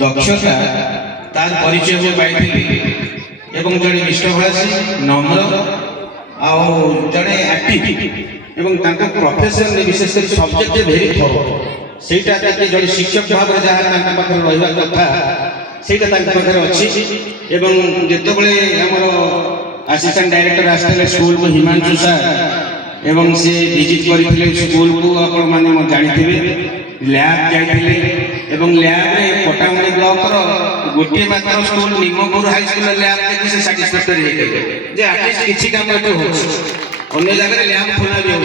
दक्षता तार परिचय को पाई एवं जड़े विश्वभाषी नम्र आउ जड़े एक्टिव एवं तांको प्रोफेशन विशेषकर सब्जेक्ट भेरी थरो सेटा जते जड़े शिक्षक भाव रे जहा तांको पाखर रहिबा कथा सेटा तांको पाखर अछि एवं जेते बेले हमर असिस्टेंट डायरेक्टर आस्ते स्कूल को हिमांशु सर एवं से विजिट करथिले स्कूल को आपण माने जानिथिबे लैब जाइथिले एवं लैब रे पटामणी ब्लॉक रो गोटे मात्र स्कूल निमपुर हाई स्कूल लैब देखि से सैटिस्फैक्टरी हे गए जे एटलीस्ट किछि काम एतो हो अन्य जगह लैब खोला जे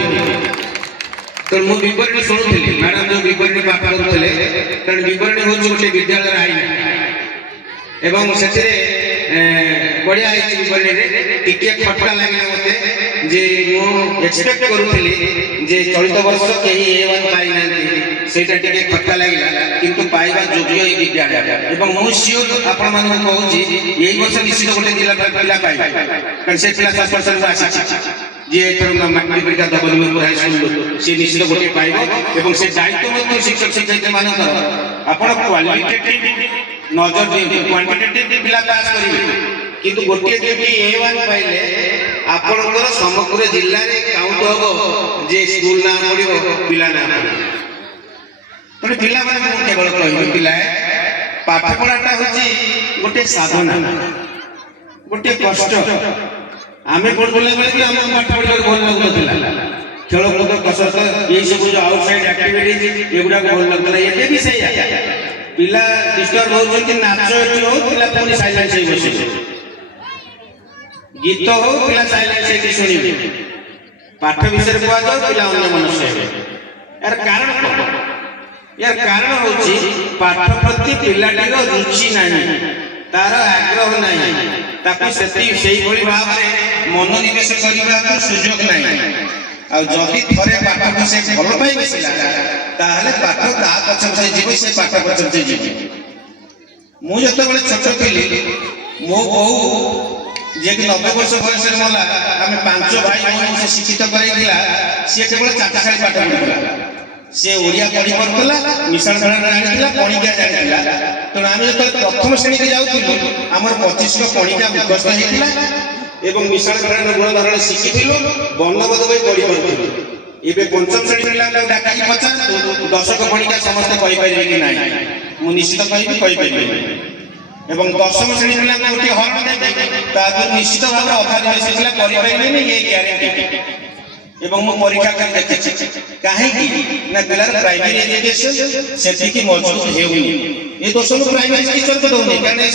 तो मु विवरणी सुनुथिली मैडम जो विवरणी पाठ करथले कारण विवरणी हो गोटे विद्यालय आई एवं सेथिरे बढ़िया है विवरणी रे टिके खटका लागले मते जे मु एक्सपेक्ट करूथिली जे चलित वर्ष केही ए1 पाई नांती सेटा टिके खटका लागिला किंतु पाइबा योग्य ए विद्यालय एवं मु सियोर आपण मानन कहूची एई वर्ष निश्चित गोटे जिला पिला पाई कारण से पिला 10% आसी जे एथर माटी परीक्षा दबलपुर हाई स्कूल से निश्चित गोटे पाइबो एवं से दायित्व मत शिक्षक शिक्षयित्री मानकर आपण क्वालिटेटिव नजर दियंतु क्वांटिटेटिव पिला पास करिवे किंतु गोटे जेबी ए1 पाइले आपनकर समग्र जिल्ला रे काउंट होबो जे स्कूल ना पडिबो पिला ना तने पिला माने मु केवल कहबो पिला पाठ पढाटा होची गोटे साधना गोटे कष्ट आमे पढुला बेले हम पाठ पढिला भल लागुतला खेल कूद कसरत ये सब जो आउटसाइड एक्टिविटीज एगुडा भल लागतला एते भी सही पिला डिस्टर्ब हो कि नाच एटी हो पिला पुनी साइलेंस हे बसे गीत हो पिला साइलेंस हे सुनिबे पाठ विषय को जाओ पिला अन्य मनुष्य यार कारण को यार कारण होची पाठ प्रति पिलाटीर रुचि नाही तार आग्रह नाही ताकि सेही भली भाव रे मनोनिवेश करबा को सुयोग नाही आ जदि थरे पाठ को से भल पाई बसिला ताहले पाठ ता पछ से जीव से पाठ पछ से जीव मु जते बेले छोट थिली मो बहु जे कि 90 वर्ष बयस रे मला आमे पांच भाई भौणी से शिक्षित करैला से केवल चाटाशाली पाठ पढिला से ओडिया पढि परतला मिशन धरा जानिला पणिका जानिला तो आमे जते प्रथम श्रेणी के जाउतिलु हमर 25 को पणिका मुखस्थ हेतिला एवं मिशन धरा गुण धारण शिखिथिलु वर्णबोध भाई पढि परतलु एबे पंचम श्रेणी पिला डाकाई पचा 10 को पणिका समस्त कहि परिबे कि नाही मु निश्चित कहि परिबे एवं दशम श्रेणी पिला गोटे हरण देबे ता निश्चित भाव अधादिवासी पिला करि परिबे नि ये ग्यारंटी एवं मु परीक्षा कर देखि काहे कि ना पिलार प्राइमरी एजुकेशन सेति की मौजूद हेउनी ए दोसनो प्राइमरी टीचर को दउनी काने